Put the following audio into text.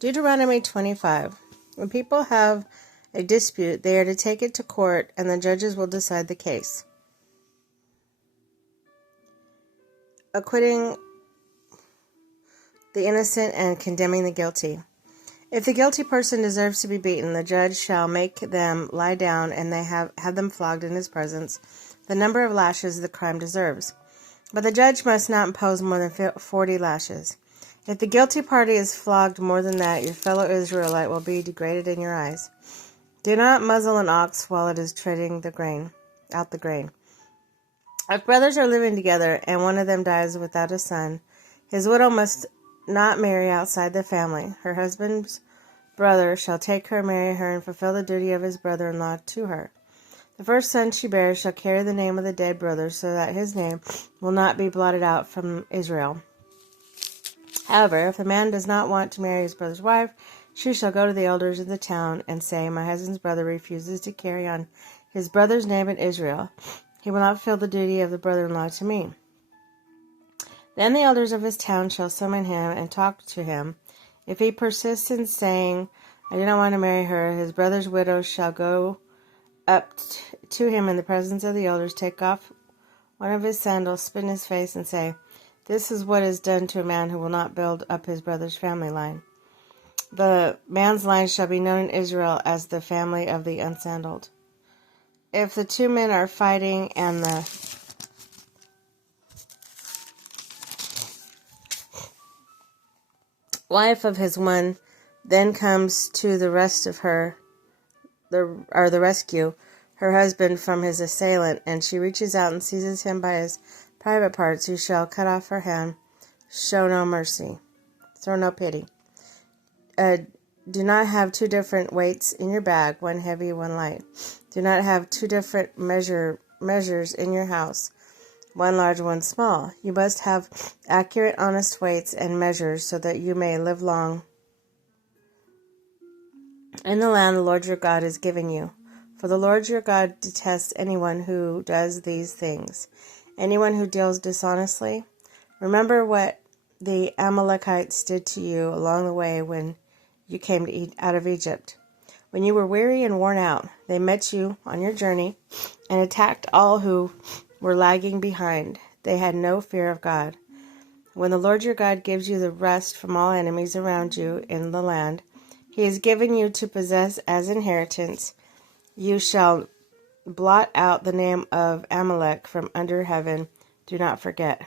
Deuteronomy 25. When people have a dispute, they are to take it to court, and the judges will decide the case, acquitting the innocent and condemning the guilty. If the guilty person deserves to be beaten, the judge shall make them lie down, and they have them flogged in his presence, the number of lashes the crime deserves. But the judge must not impose more than 40 lashes. If the guilty party is flogged more than that, your fellow Israelite will be degraded in your eyes. Do not muzzle an ox while it is treading out the grain. If brothers are living together and one of them dies without a son, his widow must not marry outside the family. Her husband's brother shall take her, marry her, and fulfill the duty of his brother-in-law to her. The first son she bears shall carry the name of the dead brother, so that his name will not be blotted out from Israel. However, if the man does not want to marry his brother's wife, she shall go to the elders of the town and say, "My husband's brother refuses to carry on his brother's name in Israel. He will not fulfill the duty of the brother-in-law to me." Then the elders of his town shall summon him and talk to him. If he persists in saying, "I do not want to marry her," his brother's widow shall go up to him in the presence of the elders, take off one of his sandals, spit in his face, and say, "This is what is done to a man who will not build up his brother's family line." The man's line shall be known in Israel as the family of the unsandaled. If the two men are fighting and the wife of his one then comes to the rescue her husband from his assailant, and she reaches out and seizes him by his private parts, you shall cut off her hand. Show no pity. Do not have two different weights in your bag, one heavy, one light. Do not have two different measures in your house, one large, one small. You must have accurate, honest weights and measures, so that you may live long in the land the Lord your God is giving you. For the Lord your God detests anyone who does these things, anyone who deals dishonestly. Remember what the Amalekites did to you along the way when you came out of Egypt. When you were weary and worn out, they met you on your journey and attacked all who were lagging behind. They had no fear of God. When the Lord your God gives you the rest from all enemies around you in the land he has given you to possess as inheritance, you shall blot out the name of Amalek from under heaven. Do not forget.